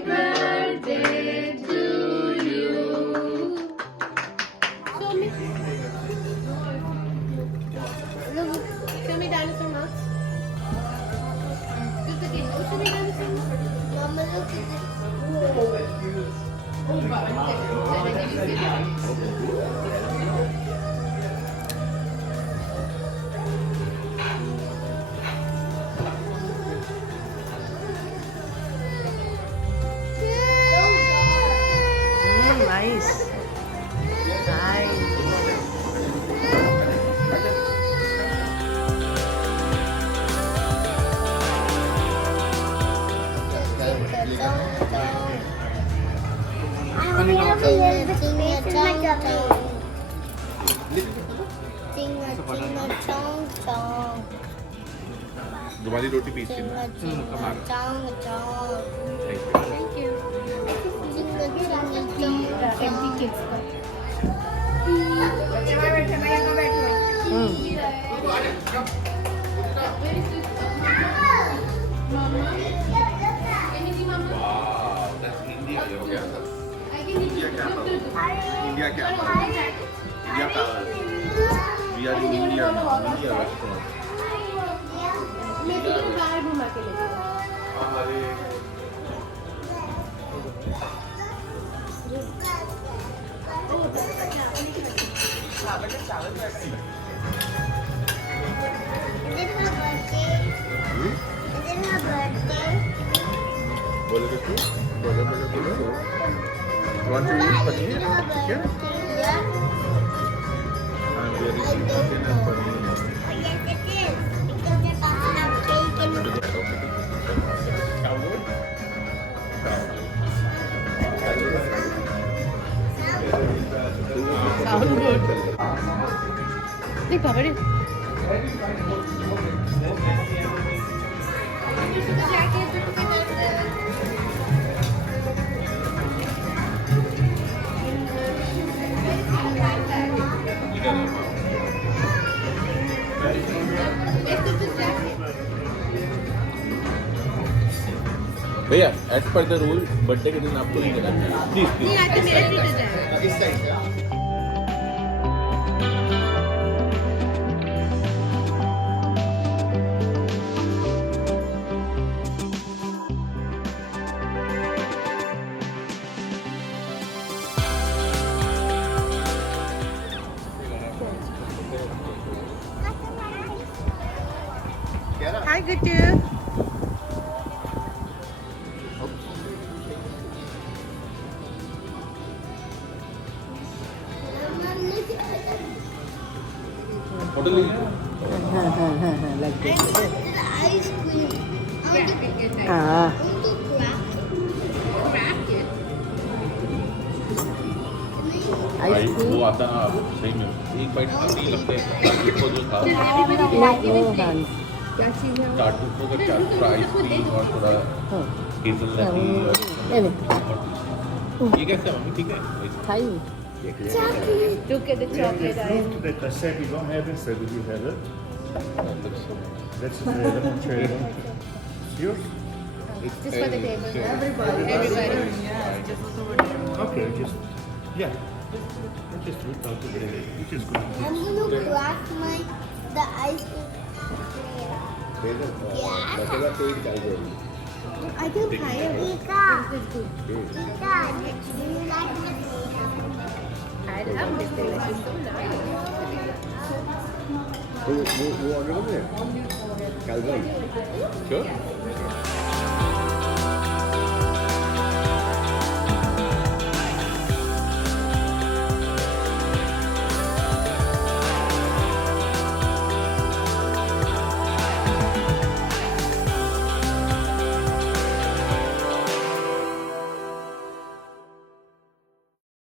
birthday to you. Show me. Look, show me dinosaur mouth. Look again. Oh, show me dinosaur mouth. Mama, look at this. Oh, Baba, look at this. Nice. Nice. Rumali roti piece के ना Thank you. Empty kids. Mama, can you see Mama? वाह that's India ये हो गया I can see India क्या Look, look, look. India क्या India का we are in India India restaurant मैं तुझे बाहर घुमा के ले जाऊँ. हमारे बोले तो बोले want to eat paneer ठीक है I'm very chicken and paneer Sound good. देख बाबा रे. भैया as per the rule birthday के दिन आपको नहीं करना प्लीज नहीं आज तो मेरा ट्रीट हो जाएगा. इस साइड Hi, Guttu. होटल ले Like this. Ice cream. Ah. भाई वो आता ना सही में एक बाइट नहीं लगते टाटू को जो था टाटू को का थोड़ा आइसक्रीम और थोड़ा हेज़लनटी ये कैसे है मम्मी ठीक है Thai. Look at the chocolate ice. That I said we don't have it, so did you have it? That's the lemon cherry one. It's yours? Just for the table. Everybody. Everybody. Okay, just, yeah. Just whip out the bag, which is good. I'm gonna crack the ice cream. बचेगा पेट का जो I can try it. Ika, This is good. Ika, do you like my I love this thing. Like, it's so nice. वो order कर दे कल भाई sure